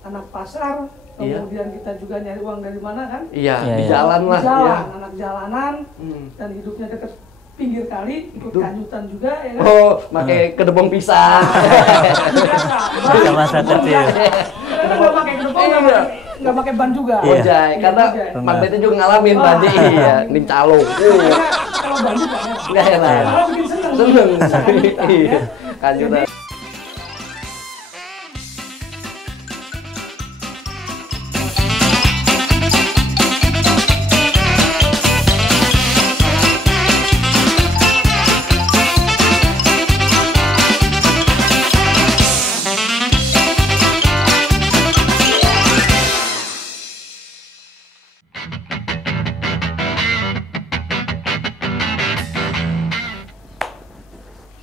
anak pasar, kemudian kita juga nyari uang dari mana kan? Iya, di jalan lah. Di jalan, Ya. anak jalanan, dan hidupnya dekat pinggir kali, ikut kanyutan juga ya kan? Oh, pakai kedebong pisang. Bisa masa kecil. Karena nggak pakai kedebong, nggak pakai ban juga. Ojai, karena Mang Beti juga ngalamin tadi. Iya, nim calung. Karena kalau ban juga Nggak enak. Kalau bikin seneng. Seneng. Bisa kanyutan, Iya, ya. kanyutan.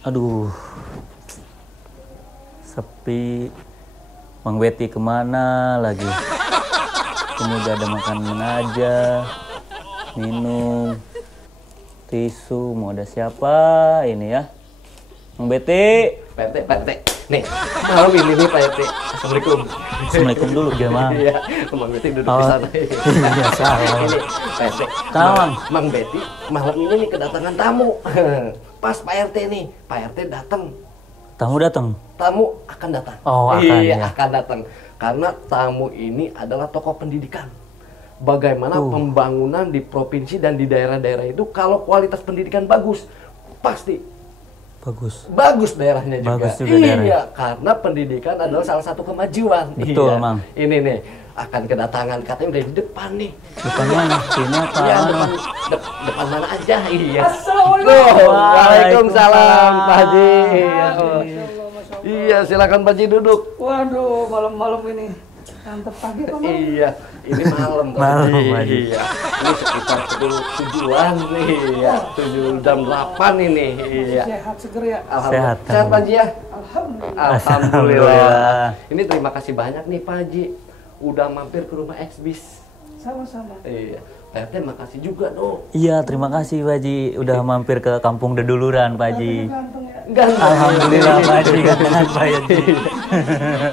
Aduh, sepi. Mang Beti kemana lagi? Ini udah ada makanan aja, minum, tisu. Mau ada siapa ini ya? Mang Beti. Pak RT, Pak RT. Nih, malam ini nih Pak RT. Assalamualaikum. Assalamualaikum dulu gimana? Iya, Mang Beti duduk di sana. Iya, salah. Ini, Pak RT. Salam. Mang Beti malam ini nih kedatangan tamu. Pas Pak RT nih, Pak RT datang. Tamu datang. Tamu akan datang. Oh, akan, iya, ya. akan datang. Karena tamu ini adalah tokoh pendidikan. Bagaimana pembangunan di provinsi dan di daerah-daerah itu kalau kualitas pendidikan bagus, pasti bagus daerahnya juga. Bagus juga iya, daerahnya. karena pendidikan adalah salah satu kemajuan. Betul, iya. Mang. Ini nih akan kedatangan katanya udah di depan nih. Depan mana? Sini apa? Iya, Mana? depan mana aja. Iya. Assalamualaikum. Waalaikumsalam, Pak Haji. Iya, Masya Allah, Masya Allah. Iya, silakan Pak Haji duduk. Waduh, malam-malam ini. Mantep pagi apa malam? Iya, ini malam Pak Malam, Haji. Pak Haji. Iya, ini sekitar pukul 7-an nih. Iya, 7 jam 8 ini. Iya. Sehat seger ya? Alhamdulillah. Sehat, Sehat Pak Haji ya? Alhamdulillah. Alhamdulillah. Ini terima kasih banyak nih Pak Haji. Udah mampir ke rumah Exbis. Sama-sama. Iya. Pak RT makasih juga dong. Iya, terima kasih Pak Haji. Udah mampir ke Kampung Deduluran Pak Haji. Ganteng ya? Ganteng. Alhamdulillah Pak Haji, gantengan Pak Haji.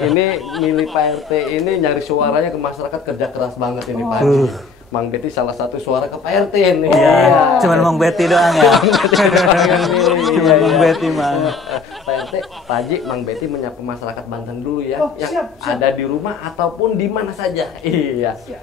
Ini milih Pak RT ini nyari suaranya ke masyarakat kerja keras banget ini Pak Haji. Mang Beti salah satu suara ke Pak RT ini. Iya, cuman Mang Beti doang ya. Cuman Mang Beti, Mang. Pak RT, Pak Haji, Mang Beti menyapa masyarakat Banten dulu ya. Oh, yang siap. ada di rumah ataupun di mana saja. Iya. Siap.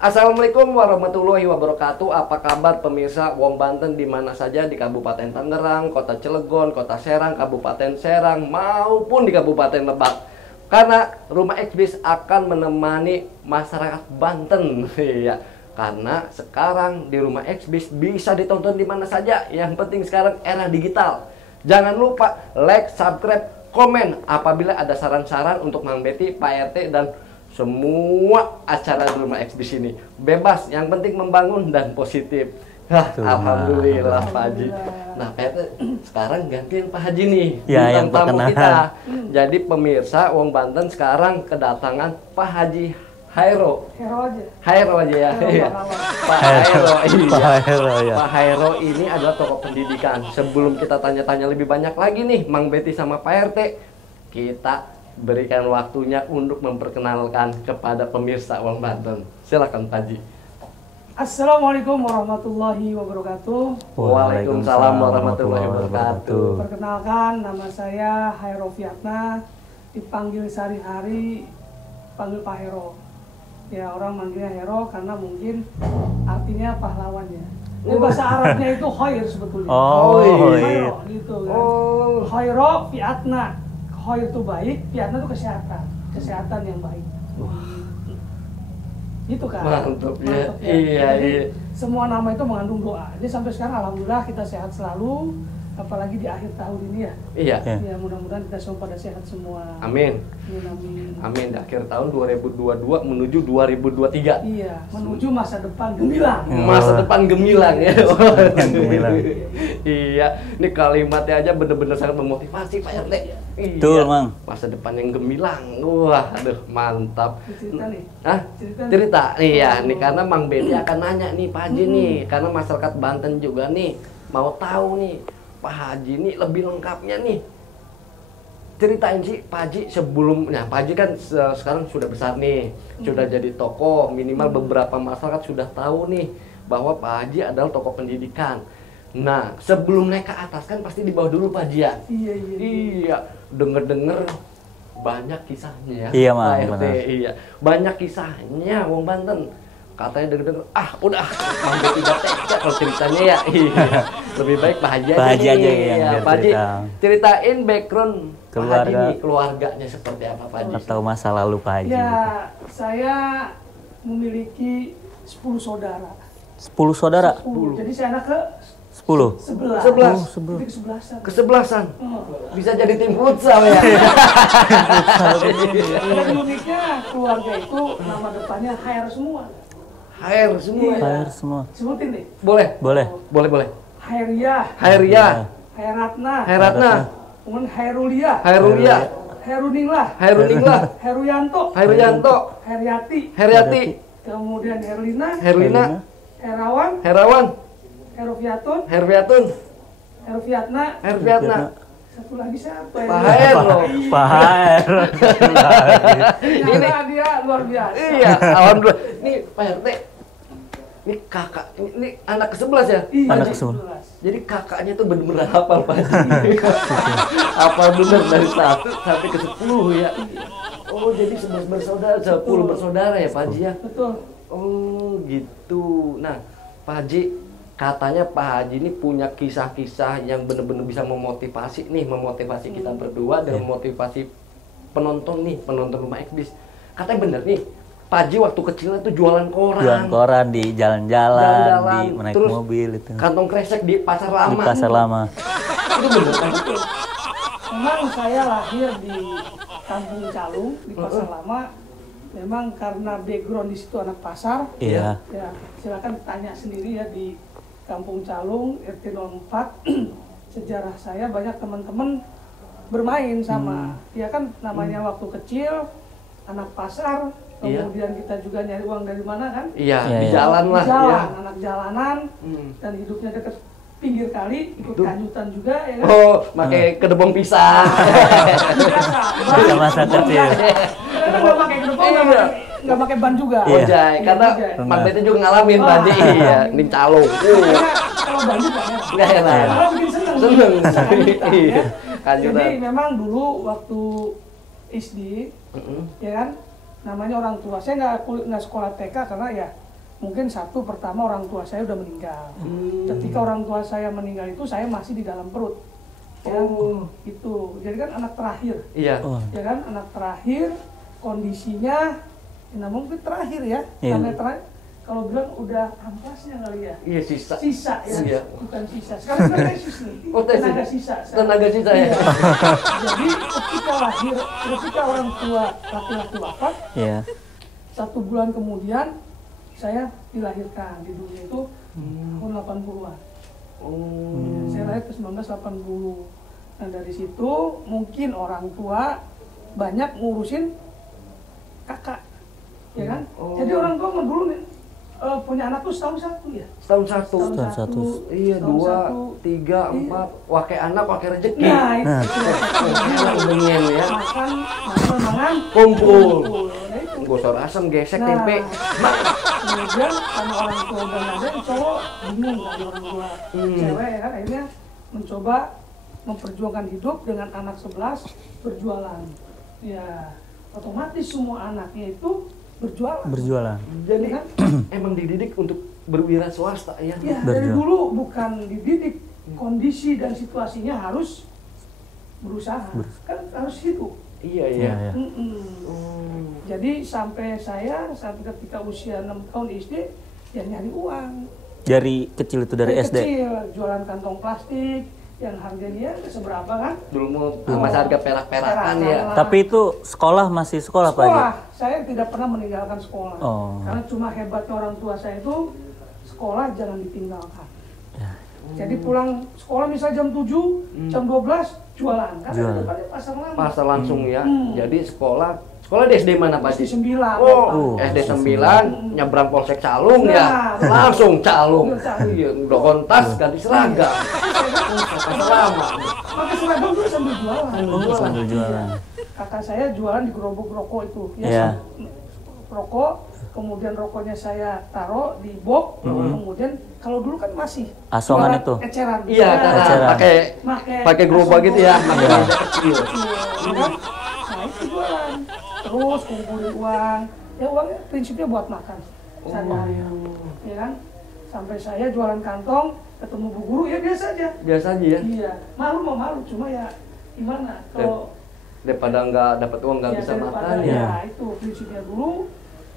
Assalamualaikum warahmatullahi wabarakatuh. Apa kabar pemirsa Wong Banten di mana saja di Kabupaten Tangerang, Kota Cilegon, Kota Serang, Kabupaten Serang maupun di Kabupaten Lebak. Karena Rumah Exbis akan menemani masyarakat Banten. Iya. Karena sekarang di Rumah Exbis bisa ditonton di mana saja. Yang penting sekarang era digital. Jangan lupa like, subscribe, komen apabila ada saran-saran untuk Mang Beti, Pak RT dan semua acara di Rumah Exbis ini. Bebas, yang penting membangun dan positif. Alhamdulillah Pak Haji. Nah Pak RT, sekarang gantiin Pak Haji nih, Ya, yang bintang tamu perkenalan. kita. Jadi pemirsa Wong Banten sekarang kedatangan Pak Haji Hairo. Hero aja. Hairo aja ya. Hairo Iya. Pahlawan. Pak Hairo. Iya. Pak Hairo, ya. Pak Hairo ini adalah tokoh pendidikan. Sebelum kita tanya-tanya lebih banyak lagi nih, Mang Beti sama Pak RT, kita berikan waktunya untuk memperkenalkan kepada pemirsa Wong Banten. Silakan Pak Haji. Assalamualaikum warahmatullahi wabarakatuh. Waalaikumsalam warahmatullahi wabarakatuh. Perkenalkan, nama saya Hairo Fiatna, dipanggil sehari-hari panggil Pak Hero. Ya, orang manggilnya Hero karena mungkin artinya pahlawannya. Bahasa Arabnya itu khair sebetulnya. Oh, Khair, iya. gitu kan. Oh. Khairo Fiatna. Khair itu baik, Fiatna itu kesehatan. Kesehatan yang baik. Gitu kan. Mantap ya. Mantap Iya, Jadi, iya. semua nama itu mengandung doa. Jadi sampai sekarang alhamdulillah kita sehat selalu, apalagi di akhir tahun ini ya. Iya. Ya, mudah-mudahan kita semua pada sehat semua. Amin. Amin. Amin. Di akhir tahun 2022 menuju 2023. Iya, menuju masa depan gemilang. Masa depan gemilang ya. Gemilang. Iya, ini kalimatnya aja bener-bener sangat memotivasi Pak RT. Iya. Betul, Mang. Masa depan yang gemilang. Wah, aduh, mantap. Cerita nih. Hah? Cerita. Cerita. Iya, nih karena Mang Beti akan nanya nih Pak Haji nih, karena masyarakat Banten juga nih mau tahu nih Pak Haji nih lebih lengkapnya nih ceritain sih Pak Haji sebelumnya. Pak Haji kan sekarang sudah besar nih, sudah jadi tokoh, minimal beberapa masyarakat sudah tahu nih bahwa Pak Haji adalah tokoh pendidikan. Nah, sebelum naik ke atas kan pasti di bawah dulu Pak Haji ya? Iya, denger-denger banyak kisahnya ya. Iya, Pak RT, benar. iya. Banyak kisahnya Wong Banten. Katanya denger-denger, udah, sampai tidak tega kalau ceritanya ya. Iya. Lebih baik Pak Haji Pak Haji aja yang Iya, biar Pak Haji, cerita. ceritain background Pak Haji Keluarga. nih, keluarganya seperti apa Pak Haji? Atau masa lalu Pak Haji. Ya, gitu. saya memiliki 10 saudara. 10 saudara? 10. Jadi saya anak ke 10? 11. 11. Oh, 11. Jadi ke-11an. Kesebelasan. Oh. Bisa jadi tim futsal ya. Dan uniknya keluarga itu nama depannya HR semua. HR semua. Iya. Air semua. Sebutin deh. Boleh. Boleh. Boleh. Hairyah, Hairyah, Hairatna, Hairatna, kemudian Hairulia, Hairulia, Hairuninglah, Hairuninglah, Hairuyanto, Hairuyanto, Hairyati, Heriati, kemudian Herlina, Herlina, Herawan, Herawan, Herofiatun, Herviatun, Herofiatna, Herviatna, satu lagi siapa ya? Pak Hair loh. Pak Hair. Ternyata dia luar biasa. Iya, alhamdulillah. Nih Pak RT, ini kakak, ini anak ke-11 ya? Iya, Anak jadi ke-11. 11. Jadi kakaknya tuh bener-bener hafal Pak Haji. Hafal bener dari 1 sampai ke 10 ya. Oh, jadi 11 bersaudara, 10 bersaudara ya Pak Haji ya? Betul. Oh, gitu. Nah, Pak Haji, katanya Pak Haji ini punya kisah-kisah yang bener-bener bisa memotivasi nih, memotivasi kita berdua dan memotivasi penonton nih, penonton Rumah Ekbis. Katanya bener nih, Pak Haji waktu kecilnya tuh jualan koran. Jualan koran di jalan-jalan, Jalan-jalan, di menaik terus mobil itu. Kantong kresek di pasar lama. Di pasar lama. Itu bener kan? Itu. Memang saya lahir di Kampung Calung, di Pasar Lama. Memang karena background di situ anak pasar. Iya. Ya, silakan tanya sendiri ya di Kampung Calung RT 04. Sejarah saya banyak teman-teman bermain sama. Ya kan namanya waktu kecil anak pasar, Iya. kemudian kita juga nyari uang dari mana kan? Iya, Iya, di iya. jalan lah. Di jalan, Ya. anak jalanan dan hidupnya dekat pinggir kali, ikut kanyutan juga ya kan? Oh, pakai kedebong pisang. Biasa. Kita masa kecil. Karena nggak pakai kedepong, Iya. nggak pakai ban juga. Iya. Ojay, karena Ojay. Pak Bete juga ngalamin Pak Haji. Iya, ning calung. Karena kalau ban juga ya. Nggak enak. Malah bikin seneng. Seneng. Bisa kanyutan, Iya. ya. Kanyutan. Jadi memang dulu waktu SD, Mm-mm. ya kan, namanya orang tua. Saya nggak sekolah TK karena ya mungkin satu pertama orang tua saya udah meninggal. Ketika orang tua saya meninggal itu saya masih di dalam perut. Ya, Oh. itu. Jadi kan anak terakhir. Iya. Oh, Ya kan anak terakhir, kondisinya ya mungkin terakhir ya. Iya. Namanya terakhir. Kalau bilang udah ampasnya kali ya. Iya, sisa. Sisa ya, Iya. bukan sisa. Sekarang kan tesis nih. Oh, tesis. Tenaga sisa. Tenaga sisa ya. Iya. Jadi ketika orang tua laki-laki wafat, iya. 1 bulan kemudian saya dilahirkan di dunia itu tahun 80-an. Oh. Saya lahir ke 1980. Nah dari situ mungkin orang tua banyak ngurusin kakak, ya kan? Oh. Jadi orang tua mah dulu nih punya anak tuh setahun satu ya. Setahun satu. Setahun satu. Iya, setahun 2, satu. 3, 4. Wakai anak, wakai rezeki. Nah itu. Enak bengen ya. Makan, mangan, Kumpul. Nah itu. Gosor asam, gesek Nah. tempe. Kemudian karena orang tua udah nggak ada, cowok bingung kan orang tua cewek ya kan, akhirnya mencoba memperjuangkan hidup dengan anak 11 berjualan. Ya otomatis semua anaknya itu berjualan. Berjualan. Jadi kan? emang dididik untuk berwira swasta ya. Ya dari Berjualan. dulu bukan dididik, kondisi dan situasinya harus berusaha, kan harus hidup. Iya, Iya, iya. iya. Oh. Jadi sampai ketika usia 6 tahun SD ya nyari uang. Dari kecil itu dari SD. Kecil, jualan kantong plastik yang harganya nggak seberapa kan? Dulu mau masa harga perak-perakan ya. Perak. Tapi itu masih sekolah Pak Haji? Sekolah, saya tidak pernah meninggalkan sekolah. Oh. Karena cuma hebatnya orang tua saya itu sekolah jangan ditinggalkan. Ya. Jadi pulang sekolah misalnya jam 7, jam 12 jualan. Karena Jualan. depannya pasar lama. Pasar langsung ya. Jadi sekolah Sekolah di SD mana Pak SD Haji? 9. Oh, SD 9, nyebrang Polsek Calung ya. Langsung Calung. Iya, udah kontas ganti seragam. Selama. Pakai seragam juga sambil jualan. Sambil jualan. Kakak saya jualan di gerobak rokok itu. Iya. Rokok, kemudian rokoknya saya taruh di box, kemudian kalau dulu kan masih Asongan jualan itu. eceran. Iya, karena pakai gerobak gitu ya, pakai meja kecil. Iya kan? Nah itu jualan. Terus kumpulin uang. Ya uangnya prinsipnya buat makan sehari-hari. Ya kan? Sampai saya jualan kantong, ketemu bu guru ya biasa aja. Biasa aja ya. Iya, malu mau malu, cuma ya gimana kalau Daripada nggak dapat uang nggak bisa daripada makan ya. ya. Itu prinsipnya dulu.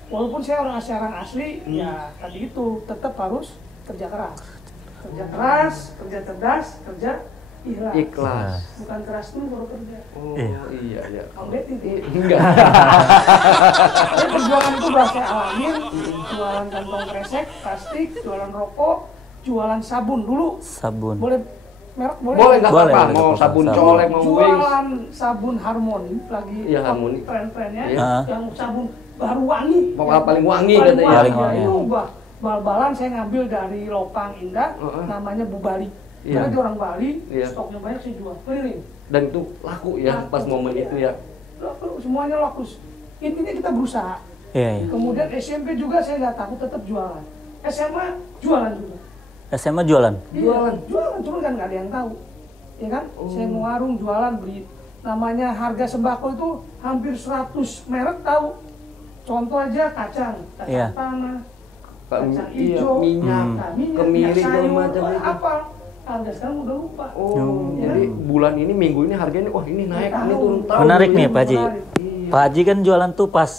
Walaupun saya orang asli, ya tadi itu tetap harus kerja keras. Kerja keras, kerja cerdas, kerja ikhlas. Ikhlas. Bukan keras dulu baru kerja. Oh iya iya. Kamu lihat itu. Enggak. Jadi perjuangan itu udah saya alamin. Jualan kantong kresek, plastik, jualan rokok, jualan sabun dulu. Sabun. Boleh merek boleh? Boleh nggak Boleh, apa-apa. boleh, Mau nggak sabun apa-apa. colek, mau wings. Jualan sabun Harmoni lagi Iya, Harmoni. tren-trennya Iya. yang sabun baru wangi. Pokoknya paling wangi Paling katanya. Paling wangi. Itu bal-balan saya ngambil dari Lopang Indah, namanya Bu Bali. Iya. Karena dia orang Bali, Iya. stoknya banyak saya jual keliling. Dan itu laku ya Laku, pas momen iya. itu ya. Laku, semuanya laku. Intinya kita berusaha. Iya, iya. Kemudian SMP juga saya nggak takut, tetap jualan. SMA jualan juga. SMA jualan. Jualan, cuma kan nggak ada yang tahu, ya kan? Saya ngewarung jualan beli, namanya harga sembako itu hampir 100 merek tahu. Contoh aja kacang Iya. tanah, kacang Iya, hijau, minyak, kemiri segala sayur, macam itu. apa? Harga sekarang udah lupa. Oh, Ya jadi kan? bulan ini minggu ini harganya wah ini naik, ini turun tahu. Menarik nih Ini Pak Haji. menarik. Pak Haji kan jualan tuh pas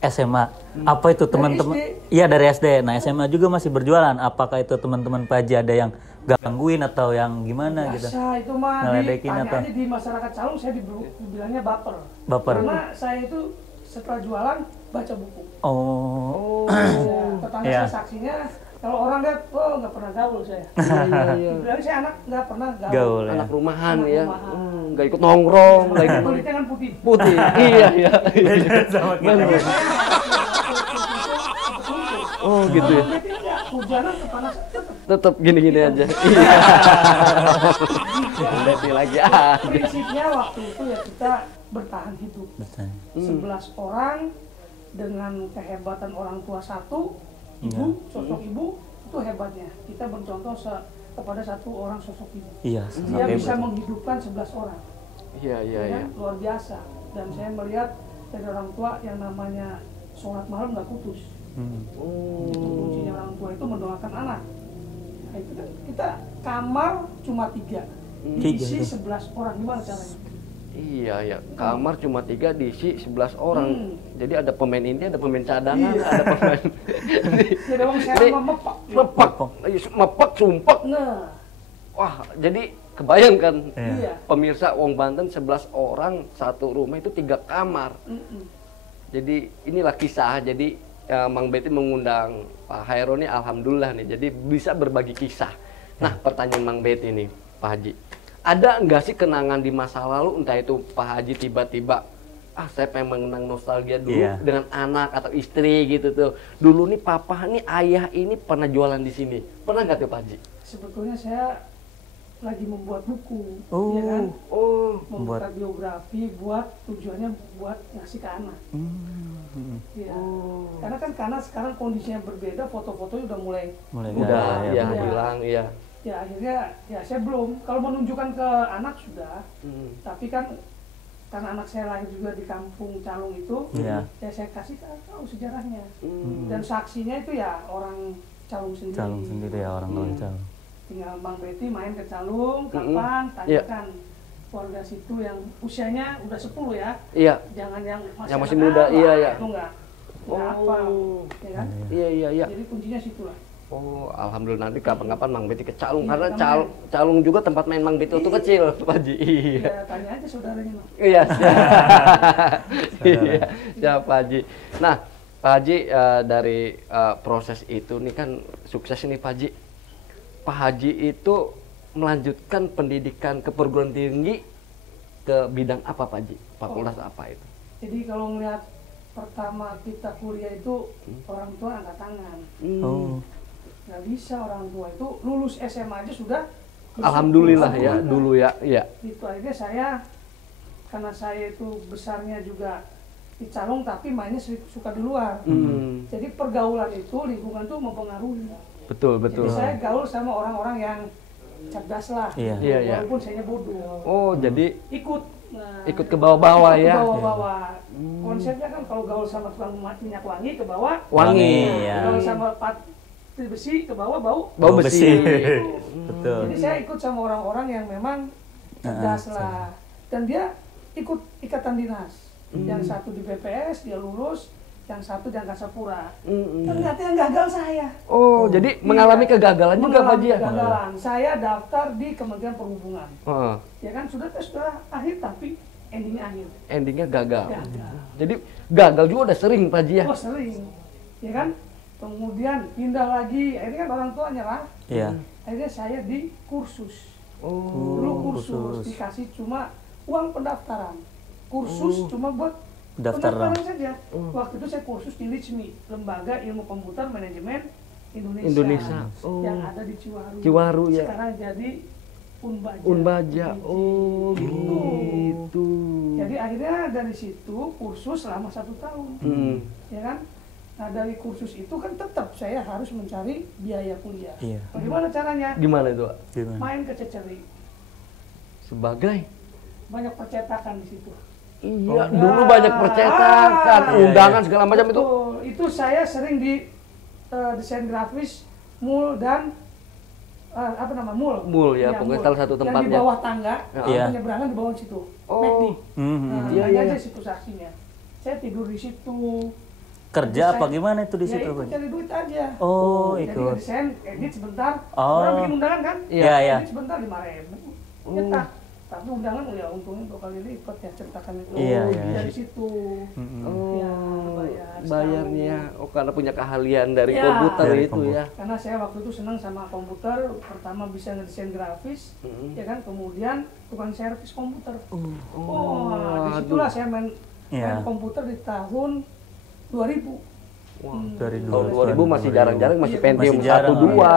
SMA. Apa itu teman-teman? SD. Iya dari SD. Nah SMA juga masih berjualan. Apakah itu teman-teman Pak Haji ada yang gangguin atau yang gimana gitu? Biasa itu mah Ngeledekin tanya apa? aja di masyarakat Calung saya dibilangnya baper. Baper. Karena saya itu setelah jualan baca buku. Oh. Ya, tetangga Iya. saya saksinya, kalau orang lihat, oh nggak pernah gaul saya. Dibilangnya saya anak nggak pernah gaul. Gaul ya. Anak rumahan Anak ya. rumahan. Nggak ikut nongkrong, nggak ikut Kulitnya kan putih. putih. Iya, iya. Sama kita. Bener. Oh, gitu ya. Kalau dia tidak, hujanan kepanasan tetap. Tetap gini-gini aja. Iya. Berarti lagi Prinsipnya waktu itu ya kita bertahan hidup. Betul. 11 orang dengan kehebatan orang tua satu, ibu, sosok ibu itu hebatnya. Kita bercontoh kepada satu orang sosok ibu. Iya. Dia Oke, bisa betul. menghidupkan 11 orang. Iya, iya, Ya iya. kan? Luar biasa. Dan saya melihat dari orang tua yang namanya sholat malam nggak putus. Itu kuncinya orang tua itu mendoakan anak. Nah, itu kan kita kamar cuma 3, diisi 11 orang, gimana caranya? Iya, ya. Kamar cuma 3 diisi 11 orang. Jadi ada pemain inti, ada pemain cadangan, Iya. ada pemain Jadi orang saya mah mepak. mepak, sumpek. Nah, Wah, jadi kebayangkan iya. pemirsa Wong Banten 11 orang satu rumah itu 3 kamar. Jadi inilah kisah. Jadi Mang Betty mengundang Pak Hairo nih, alhamdulillah nih. Jadi bisa berbagi kisah. Nah, pertanyaan Mang Betty nih, Pak Haji. Ada nggak sih kenangan di masa lalu, entah itu Pak Haji tiba-tiba, saya pengen mengenang nostalgia dulu dengan anak atau istri gitu tuh. Dulu nih papa nih, ayah ini pernah jualan di sini. Pernah nggak tuh Pak Haji? Sebetulnya saya lagi membuat buku, Oh. ya kan? Membuat. Membuat biografi, tujuannya buat ngasih ke anak. Ya. Karena kan sekarang kondisinya berbeda, foto-fotonya udah mulai Udah, ya, iya. hilang, iya. ya akhirnya ya saya belum, kalau menunjukkan ke anak sudah, tapi kan karena anak saya lahir juga di kampung Calung itu, Iya. ya saya kasih tahu sejarahnya, dan saksinya itu ya orang Calung sendiri. Calung sendiri ya orang orang Calung. Tinggal Bang Betty main ke Calung, kapan, tanyakan warga situ yang usianya udah 10 ya, Iya. jangan yang masih muda, iya, iya. itu nggak hafal, ya kan? Iya, iya, iya. Jadi kuncinya situ lah. Oh, alhamdulillah nanti kapan-kapan Mang Betty ke Calung, Iya, karena kapan. Calung juga tempat main Mang Betty waktu kecil, Pak Haji. Iya. Ya tanya aja saudaranya Bang. Iya. Iya, siap Pak Haji. Nah, Pak Haji dari proses itu nih kan sukses nih Pak Haji. Pak Haji itu melanjutkan pendidikan ke perguruan tinggi ke bidang apa Pak Haji? Fakultas apa itu? Jadi kalau ngeliat pertama kita kuliah itu orang tua angkat tangan. Oh. Nggak bisa, orang tua itu lulus SMA aja sudah bersyukur. Alhamdulillah ya dulu ya. Iya. Itu akhirnya saya, karena saya itu besarnya juga di Calong tapi mainnya suka di luar. Jadi pergaulan itu, lingkungan tuh mempengaruhi. Betul, betul. Jadi saya gaul sama orang-orang yang cerdas lah. Iya. Iya, iya. Walaupun saya bodoh. Oh, jadi Ikut. Nah, ikut ke bawah-bawah ikut ya. ke bawah-bawah. Konsepnya kan kalau gaul sama tukang minyak wangi ke bawah. Wangi. ya. Gaul sama besi ke bawah bau. Bau besi. Betul. Jadi saya ikut sama orang-orang yang memang cerdas lah. Dan dia ikut ikatan dinas. Yang satu di BPS, dia lulus. Yang satu di Angkasa Pura. Ternyata yang gagal saya. Oh, jadi mengalami kegagalan juga Pak Haji ya? Kegagalan. Saya daftar di Kementerian Perhubungan. Oh, Ya kan sudah akhir tapi endingnya akhir. endingnya gagal. Gagal. Jadi gagal juga udah sering Pak Haji ya? Oh sering, ya kan? Kemudian pindah lagi, akhirnya kan orang tua nyerah. Iya. Akhirnya saya di kursus. Oh, Dulu kursus dikasih cuma uang pendaftaran. Kursus cuma buat Pendaftaran. pendaftaran saja. Waktu itu saya kursus di LICMI, Lembaga Ilmu Komputer Manajemen Indonesia. Indonesia. Yang ada di Ciwaru. Ciwaru ya. Sekarang jadi Unbaja. Unbaja. Biji. Oh, gitu. Jadi akhirnya dari situ kursus selama 1 tahun. Ya kan? Nah dari kursus itu kan tetap saya harus mencari biaya kuliah. Iya. Bagaimana caranya? Gimana itu Pak? Gimana? Main ke Ceceri. Sebagai? Banyak percetakan di situ. Iya, dulu banyak percetakan, undangan segala macam itu. Betul. Itu saya sering di desain grafis, mall dan mall. Mall ya, pokoknya mall. salah satu Yang di tempatnya. bawah tangga, Iya. penyeberangan di bawah situ. Oh. McD. Nah, Iya, iya, iya. aja situ saksinya. Saya tidur di situ. Kerja apa gimana itu di Ya situ? ikut Pak? cari duit aja. Oh, Jadi ikut. desain, edit sebentar. Oh. Orang bikin undangan kan? Iya, iya. Edit sebentar 5.000. Nyetak. Tapi undangan ya untungnya 2 kali lipat ya ceritakan itu. Iya, iya. Dari situ. Oh, Ya, bayar bayarnya. setahun. Oh, karena punya keahlian dari Ya. komputer Dari itu komputer. ya. Karena saya waktu itu senang sama komputer, pertama bisa ngedesain grafis, ya kan, kemudian tukang servis komputer. Disitulah saya main Iya. komputer di tahun 2000. Dari Tahun 2000 2000 masih jarang-jarang masih Iya, Pentium masih jarang, 1.2.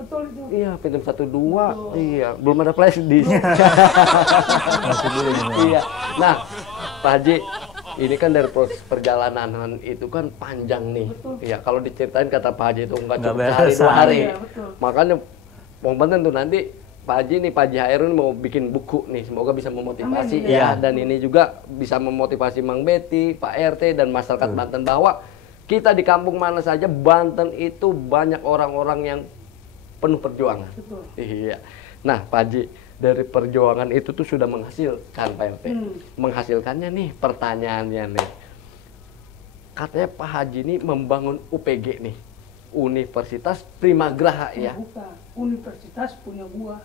Betul itu. Iya, Pentium 1.2. Iya, belum ada flash disk. Masih dulu ini. Iya. Nah, Pak Haji, ini kan dari proses perjalanan itu kan panjang nih. Iya, kalau diceritain kata Pak Haji itu nggak Nggak cuma beres sehari 2 hari. Iya, betul. Makanya Bang Banten tuh nanti Pak Haji nih, Pak Haji Hairun mau bikin buku nih, semoga bisa memotivasi Amin, ya. ya. Dan ini juga bisa memotivasi Mang Betty, Pak RT dan masyarakat Banten bahwa kita di kampung mana saja Banten itu banyak orang-orang yang penuh perjuangan. Betul. Iya. Nah, Pak Haji, dari perjuangan itu tuh sudah menghasilkan Pak RT. Menghasilkannya nih, pertanyaannya nih. Katanya Pak Haji ini membangun UPG nih, Universitas Primagraha ya. Bukan, universitas punya gua.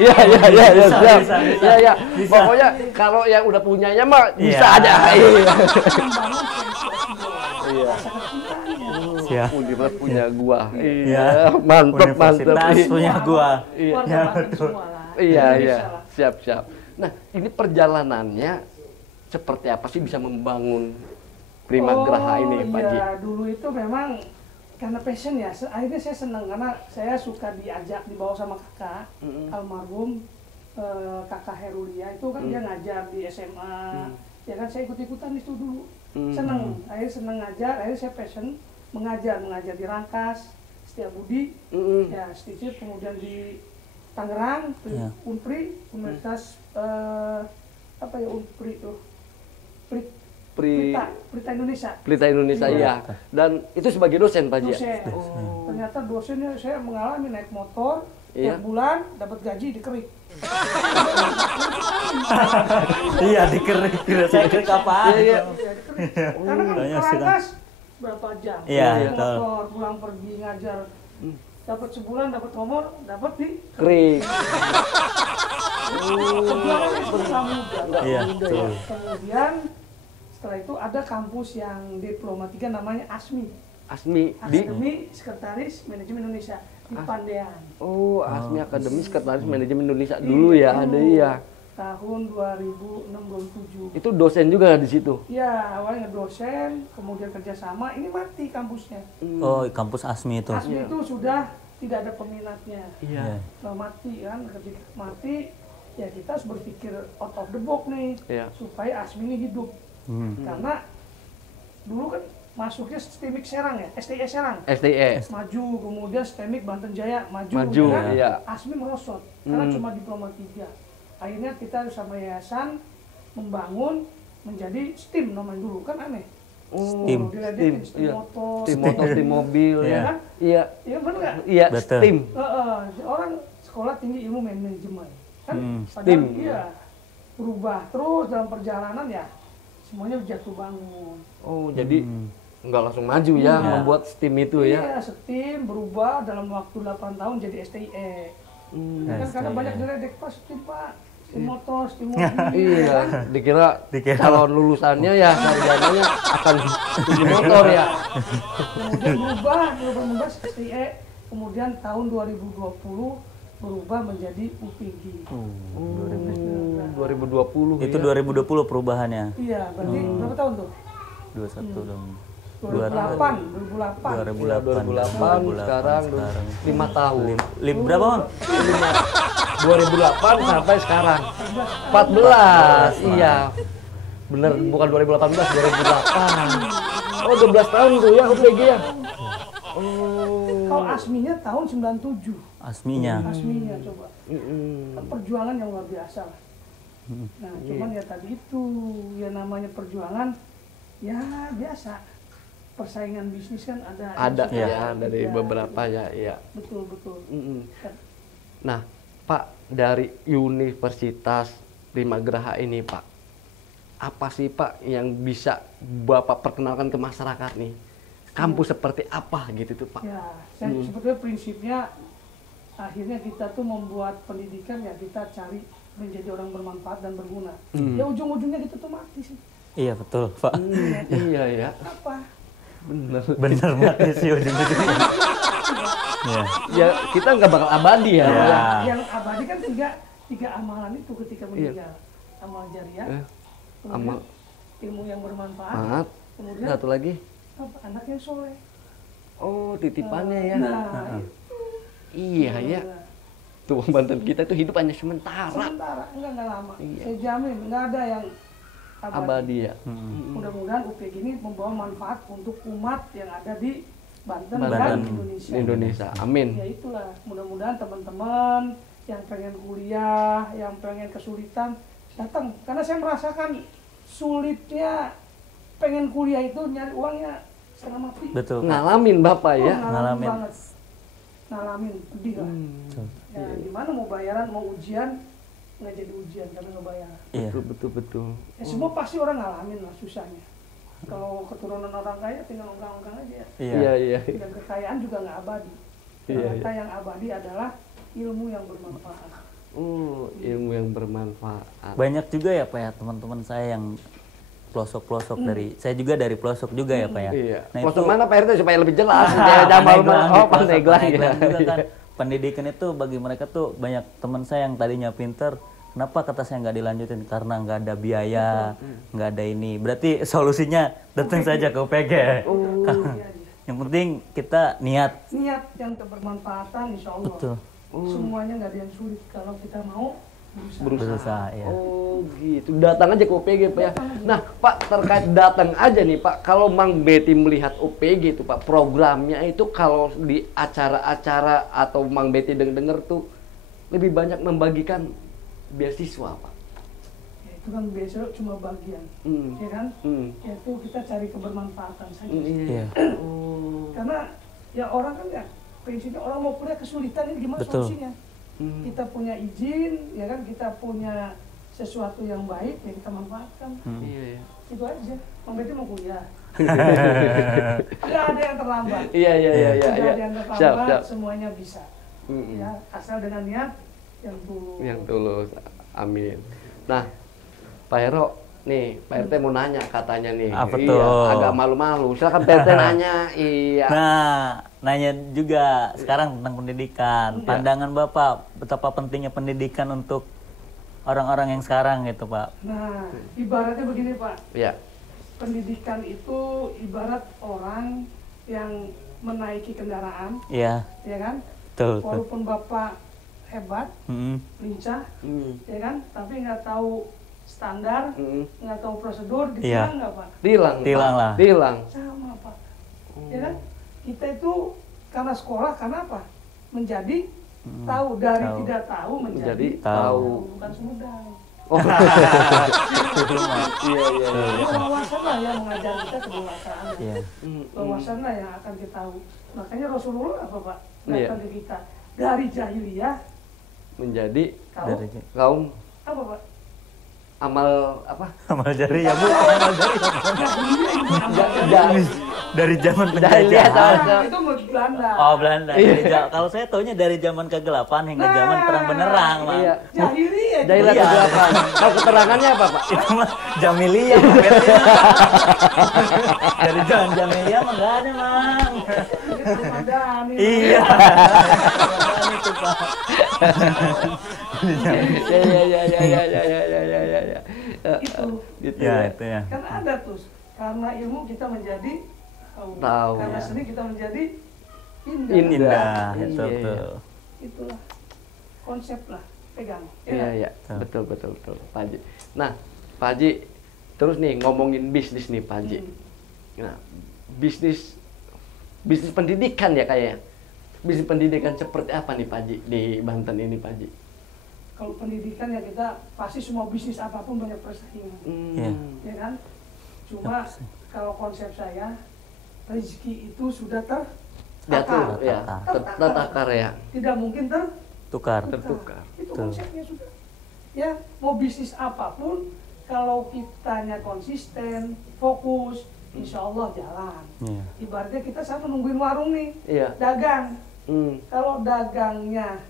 Iya, siap. bisa. Iya, iya. Bisa. Pokoknya kalau yang udah punyanya mah bisa Iya. aja. Iya. Membangun Iya. Siap. Universitas punya gua. Iya. Iya, mantep. Universitas punya gua. Iya. Warga Banten semua lah. Iya, Indonesia lah. siap. Nah, ini perjalanannya seperti apa sih bisa membangun Primagraha ini, Pak Haji? Iya, dulu itu memang karena passion ya. Akhirnya saya senang karena saya suka diajak dibawa sama kakak almarhum kakak Herulia itu kan dia ngajar di SMA. Ya kan saya ikut-ikutan itu dulu. Senang, akhirnya senang ngajar, akhirnya saya passion mengajar di Rangkas, Setiabudi, ya Stitcher, kemudian di Tangerang, Ya. Unpri, Universitas Unpri itu, Prita Indonesia. Pelita Indonesia ya. Dan itu sebagai dosen Pak Haji. Dosen. Ternyata dosennya saya mengalami naik motor, Iya. tiap bulan dapat gaji dikerik. Iya, dikerik. Saya kerik apaan? Iya. Karena kan Banyak sih, kan. Rangkas berapa jam? Iya, Naik betul. motor, pulang pergi ngajar. Dapat sebulan, dapat nomor, dapat di Krik. perjuangannya susah muda. Iya, betul. Kemudian setelah itu ada kampus yang diploma 3 namanya ASMI. Asmi di Akademi Sekretaris Manajemen Indonesia di Pandean. Oh, Asmi Akademi Sekretaris Manajemen Indonesia dulu ya, ada iya. tahun 2006-2007. Itu dosen juga di situ. Ya, awalnya dosen, kemudian kerjasama, ini mati kampusnya. Oh, kampus ASMI itu. ASMI itu sudah tidak ada peminatnya. Iya. Nah, mati kan, ketika mati, ya kita harus berpikir out of the box nih, Iya. supaya ASMI ini hidup. Karena dulu kan masuknya STMIK Serang ya, STE Serang. STE. Maju, kemudian STMIK Banten Jaya maju, Maju, ya kan? iya. ASMI merosot, karena cuma diploma 3. Akhirnya kita sama yayasan membangun menjadi STIM namanya dulu, kan aneh. STIM. Diledekin, STIM Iya. motor, Tim motor, tim mobil. Iya. Ya. Iya. Iya bener nggak? Iya, Betul. STIM. Orang sekolah tinggi ilmu manajemen kan STIM. padahal iya berubah terus dalam perjalanan ya semuanya jatuh bangun. Oh, jadi nggak langsung maju ya membuat STIM itu ya. Iya, STIM berubah dalam waktu 8 tahun jadi STIE. Ya kan karena banyak diledek Pak STIM Pak, STIM motor, STIM mobil. Iya, dikira Dikira. calon lulusannya ya sarjananya akan tinggi motor ya. Kemudian berubah STIE, kemudian tahun 2020 berubah menjadi UPG. 2020 Itu ya. 2020 perubahannya. Iya, berarti berapa tahun tuh? 21 dong. 2008. 2008. 2008 sekarang 5 tahun. Berapa, Bang? 2008 sampai sekarang 14. Iya. Bener, bukan 2018, 2008. Oh, 12 tahun tuh ya UPG ya. Oh. Kalau ASMI-nya tahun 97. ASMI-nya. ASMI-nya coba. Mm-mm. Kan perjuangan yang luar biasa lah. Nah, cuman ya tadi itu ya namanya perjuangan ya biasa. Persaingan bisnis kan ada. Ada yang ya, suka. dari Ya, beberapa ya, iya. Betul, betul. Mm-mm. Nah, Pak, dari Universitas Primagraha ini, Pak, apa sih Pak yang bisa Bapak perkenalkan ke masyarakat nih? Kampus seperti apa gitu tuh Pak? Ya, saya sebetulnya prinsipnya akhirnya kita tuh membuat pendidikan ya kita cari menjadi orang bermanfaat dan berguna. Ya ujung-ujungnya kita tuh mati sih. Iya, betul, Pak. Iya ya, Apa? bener. Bener mati sih ujung-ujungnya. Iya. Ya kita nggak bakal abadi ya. Ya. Yang abadi kan tiga amalan itu ketika meninggal. Amal jariah, Eh, kemudian amal ilmu yang bermanfaat, maaf. kemudian Satu lagi. apa, anak yang soleh. Oh, titipannya ya. Nah, Iya ya. Tuh Banten kita tuh hidup hanya sementara. sementara enggak lama. Iya. Saya jamin enggak ada yang abadi. Abadi ya. Mudah-mudahan UPG ini membawa manfaat untuk umat yang ada di Banten, dan Banten, Indonesia. Indonesia. Amin. Ya itulah, mudah-mudahan teman-teman yang pengen kuliah, yang pengen kesulitan datang, karena saya merasakan sulitnya pengen kuliah itu nyari uangnya setengah mati. Betul, Pak. Ngalamin Bapak ya. Ngalamin Ngalamin. banget, ngalamin pedih lah. Ya, gimana mau bayaran, mau ujian nggak jadi ujian karena nggak bayar. Iya. Betul. Ya, semua pasti orang ngalamin lah susahnya. Kalau keturunan orang kaya tinggal ongkang-ongkang aja. Iya. Iya. Dan kekayaan juga nggak abadi. Iya, Ternyata yang abadi adalah ilmu yang bermanfaat. Oh, ilmu yang bermanfaat. Banyak juga ya, Pak ya, teman-teman saya yang pelosok-pelosok dari, saya juga dari pelosok juga ya, Pak ya. Iya. Nah, Pelosok itu- mana Pak RT supaya lebih jelas? Ah, Jangan Pandeglang malu-malu. di Oh, pelosok Pandeglang ya. Pandeglang juga kan. Pendidikan itu bagi mereka tuh banyak teman saya yang tadinya pinter. Kenapa kata saya nggak dilanjutin? Karena nggak ada biaya, nggak ada ini. Berarti solusinya datang saja ke UPG. Iya, Yang penting kita niat. niat yang kebermanfaatan, insya Allah. Betul. Semuanya nggak ada yang sulit kalau kita mau berusaha. Berusaha ya. Oh gitu, datang aja ke UPG Pak ya. Nah Pak, terkait datang aja nih Pak, kalau Mang Betty melihat UPG itu Pak, programnya itu kalau di acara-acara atau Mang Betty denger tuh lebih banyak membagikan beasiswa Pak. Ya, itu kan biasa cuma bagian, ya kan? Yaitu kita cari kebermanfaatan saja. Iya. Oh. Karena ya orang kan ya prinsipnya orang mau kuliah kesulitan ini gimana Betul. solusinya? Kita punya izin, ya kan? Kita punya sesuatu yang baik, ya kita manfaatkan. Iya. Itu aja. Mang Betty mau kuliah. Nggak ada yang terlambat. Iya. Tidak ada yang terlambat, Siap. semuanya bisa. Ya, asal dengan niat yang tulus. Yang tulus. Amin. Nah, Pak Hero, nih Pak RT mau nanya katanya nih. Apa Iya, tuh? agak malu-malu. Silakan Pak RT nanya. Iya. Nah, nanya juga sekarang tentang pendidikan. Pandangan Bapak, betapa pentingnya pendidikan untuk orang-orang yang sekarang gitu Pak? Nah, ibaratnya begini Pak, Ya. pendidikan itu ibarat orang yang menaiki kendaraan, Iya, ya kan? betul. Betul. Walaupun Bapak hebat, Mm-mm. lincah, Hmm. ya kan? Tapi nggak tahu standar, Hmm. nggak tahu prosedur, Iya. ditilang nggak Pak? Tilang. Tilang Pak. lah. Tilang. Sama Pak, ya kan? Kita itu karena sekolah, karena apa? Menjadi tahu, dari Tahu. tidak tahu menjadi Jadi Tahu. bukan Sumedang. Oh. Iya, iya, iya. Ini wawasan lah yang mengajar kita kedewasaan. Iya. Wawasan lah yang akan kita tahu. Makanya Rasulullah apa Pak? Iya. Datang ke kita dari jahiliyah Menjadi tahu Dari kaum apa Pak? amal apa? amal jari ya Bu, amal jari. Dari zaman Jahiliyah penjajahan. tahu. Nah, itu mau Belanda. Oh Belanda. Iya. Kalau saya taunya dari zaman kegelapan hingga zaman terang benerang, Bang. Iya. Jahiliyah. Jahiliyah Iya. kegelapan. Tahu keterangannya apa, Pak? Itu mah Jamiliyah. Bang. Dari zaman Jamiliyah mah nggak ada, Mang. Ramadan. Iya. Itu Pak. Ya, ya, ya, ya, ya, ya, ya, ya, ya, ya, ya. Itu. Gitu Ya, ya. itu ya. Kan ada tuh. Karena ilmu kita menjadi Tahu, Karena ya. seni kita menjadi indah. Indah, Iya, betul, iya. betul. Itulah konsep lah. Pegang. Iya, iya. Betul, betul, betul, Pak Haji. Nah, Pak Haji, terus nih ngomongin bisnis nih, Pak Haji. Nah, bisnis pendidikan ya kayaknya. Bisnis pendidikan seperti apa nih Pak Haji di Banten ini, Pak Haji? Kalau pendidikan ya kita pasti semua bisnis apapun banyak persaingan. Iya. Ya kan? Cuma kalau konsep saya rezeki itu sudah Diatur, tertakar. ya. Tertakar ya. Tidak mungkin Tukar. Tertukar. Itu Betul. konsepnya sudah. Ya, mau bisnis apapun kalau kitanya konsisten, fokus, insya Allah jalan. Iya. Ibaratnya kita sama nungguin warung nih, Iya. dagang. Hmm. Kalau dagangnya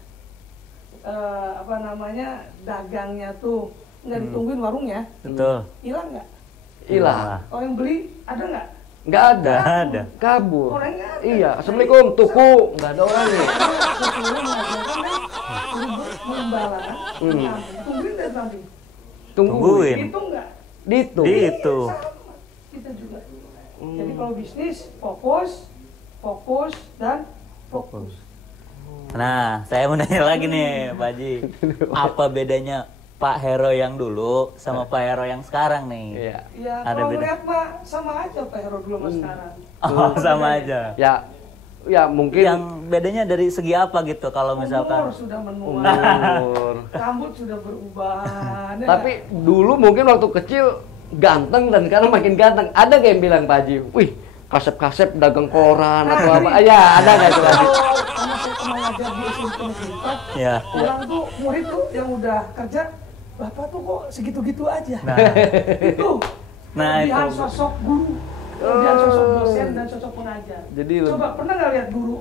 dagangnya tuh nggak ditungguin warungnya, Betul. hilang nggak? Hilang. Orang yang beli ada nggak? Nggak ada. Nggak ada. Kabur. Orangnya ada. Iya. Assalamualaikum. Tuku. Nggak ada orangnya. Rasulullah mengajarkan kan mengembala kan? Tungguin dari samping. Tungguin. Itu nggak? Ditu. Itu. Sama. Kita juga. Jadi kalau bisnis fokus dan fokus. Nah, saya mau nanya lagi nih, Pak Haji. Apa bedanya Pak Hero yang dulu sama Pak Hero yang sekarang nih? Iya. Ya Ada kalau beda. melihat mah sama aja Pak Hero dulu sama sekarang. Oh, sama aja. Ya. Ya mungkin Yang bedanya dari segi apa gitu kalau Umur misalkan sudah menua, umur. rambut sudah berubah. ya Tapi dulu mungkin waktu kecil ganteng dan sekarang makin ganteng. Ada gak yang bilang Pak Haji, wih kasep-kasep dagang koran atau apa? Ya ada nggak itu Pak Haji? Karena saya pernah ngajar di SMP Negeri 4, ya. orang tuh murid tuh yang udah kerja, bapak tuh kok segitu-gitu aja. Nah, Itu Nah, kelebihan itu. sosok guru, kelebihan sosok dosen dan sosok pengajar. Jadi Coba pernah nggak lihat guru?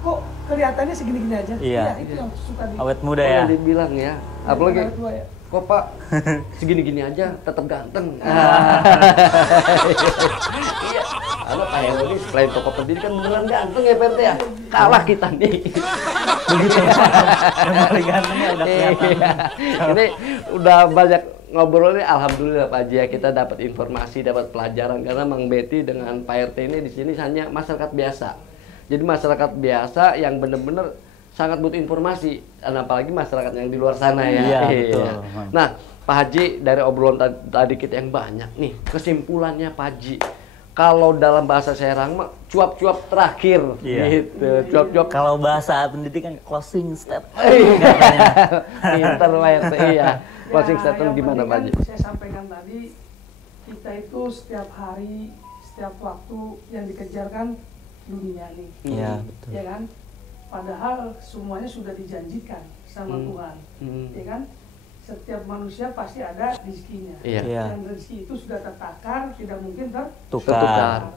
Kok kelihatannya segini-gini aja? Iya. Ya, itu yang suka di. awet muda ya. dibilang ya. Apalagi Tua ya. kok Pak segini-gini aja tetap ganteng. Iya. Karena Pak Hero ini selain tokoh pendidikan beneran ganteng ya PRT ya. Kalah kita nih. Begitu. Yang paling gantengnya udah kelihatan. Iya. Ini udah banyak ngobrol nih, alhamdulillah Pak Haji ya, kita dapat informasi, dapat pelajaran karena Mang Betty dengan Pak RT ini di sini hanya masyarakat biasa. Jadi masyarakat biasa yang benar-benar sangat butuh informasi, dan apalagi masyarakat yang di luar sana ya. Iya, betul. Nah, Pak Haji dari obrolan tadi kita yang banyak nih, kesimpulannya Pak Haji, kalau dalam bahasa Serang mah cuap-cuap terakhir, Iya. gitu, cuap-cuap. Kalau bahasa pendidikan closing step. Pinter Pak RT, iya. Closing Ya, statement yang gimana Pak penting Haji? kan saya sampaikan tadi, kita itu setiap hari, setiap waktu yang dikejar kan dunia nih. Iya, betul. Ya kan? Padahal semuanya sudah dijanjikan sama Tuhan. Ya kan? Setiap manusia pasti ada rezekinya. Iya. Iya. Dan rezeki itu sudah tertakar, tidak mungkin Tukar.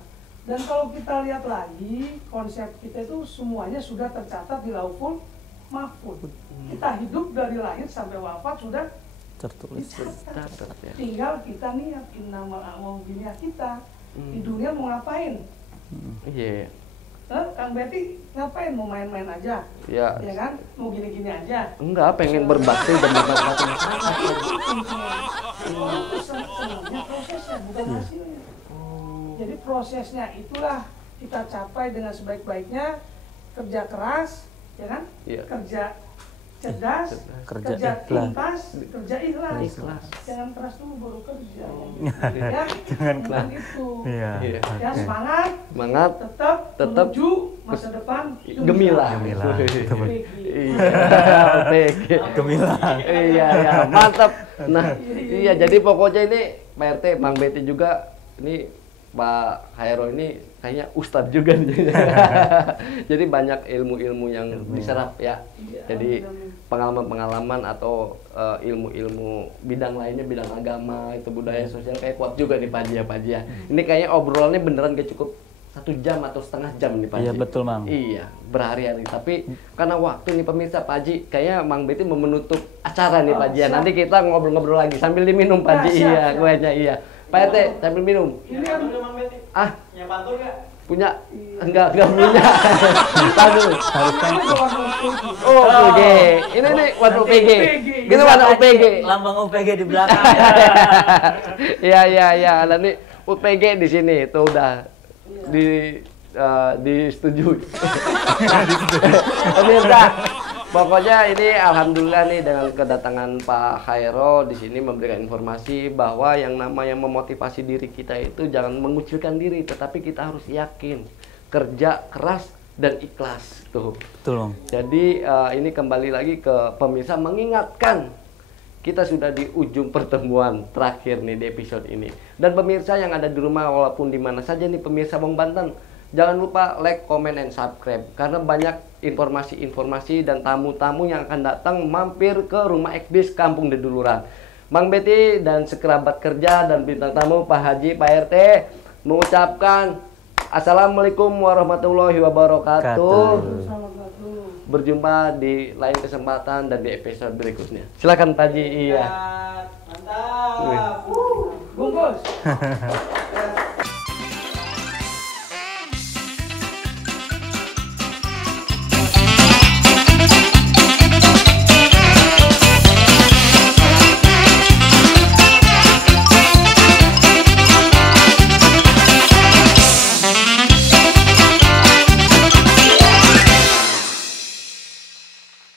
Dan kalau kita lihat lagi, konsep kita itu semuanya sudah tercatat di Lauhul Mahfuz. Kita hidup dari lahir sampai wafat sudah Tertulis. dicatat. Ya. Tinggal kita niat innamal a'malu binniyat kita. Di dunia mau ngapain? Iya. Kang Betty ngapain, mau main-main aja? Ya. Ya kan? Mau gini-gini aja? Enggak, pengen berbakti dan membantu masyarakat. Itu senangnya prosesnya, bukan hasilnya. Jadi prosesnya itulah kita capai dengan sebaik-baiknya, kerja keras, ya kan? Iya. Kerja cerdas, Kerja kerja ikhlas. tuntas, kerja ikhlas. Ikhlas. Jangan keras dulu baru kerja. Iya. Ya, Jangan bukan keras. itu. Iya. Iya. Ya, semangat, Semangat, tetap menuju masa depan gemilang. Gemilang. Iya, PG. Gemilang. Iya, ya, mantap. Nah, iya jadi pokoknya ini Pak RT, Bang Betty juga, ini Pak Hairo ini kayaknya ustadz juga nih. Jadi banyak ilmu-ilmu yang diserap ya. Jadi pengalaman-pengalaman atau ilmu-ilmu bidang lainnya, bidang agama, itu budaya sosial kayak kuat juga nih Pak Haji ya, Pak Haji ya. Ini kayaknya obrolannya beneran gak cukup 1 jam atau setengah jam nih Pak Haji. Iya betul Mang. Iya, berhari-hari. Tapi karena waktu nih pemirsa Pak Haji, kayaknya Mang Betty mau menutup acara nih Pak Haji ya. Nanti kita ngobrol-ngobrol lagi sambil diminum Pak Haji. Iya, kuenya iya. Pak RT sambil minum. Ini kan Ah, Punya pantun nggak? punya? Enggak punya. Tahu. Harusnya Oh, OPG. Ini nih warna OPG. Gitu warna OPG. Lambang OPG di belakang. Iya. Nanti UPG di sini itu udah disetujui. Pemirsa, pokoknya ini alhamdulillah nih dengan kedatangan Pak Hairo di sini memberikan informasi bahwa yang namanya memotivasi diri kita itu jangan mengucilkan diri, tetapi kita harus yakin, kerja keras dan ikhlas tuh. Betul Mang. Jadi ini kembali lagi ke pemirsa mengingatkan kita sudah di ujung pertemuan terakhir nih di episode ini. Dan pemirsa yang ada di rumah walaupun di mana saja nih pemirsa Wong Banten, jangan lupa like, comment, and subscribe karena banyak informasi-informasi dan tamu-tamu yang akan datang mampir ke rumah Ekbis Kampung Deduluran. Mang Betty dan sekerabat kerja dan bintang tamu Pak Haji, Pak RT mengucapkan Assalamualaikum warahmatullahi wabarakatuh. Berjumpa di lain kesempatan dan di episode berikutnya. Silakan Pak Haji. Iya. Mantap. bungkus.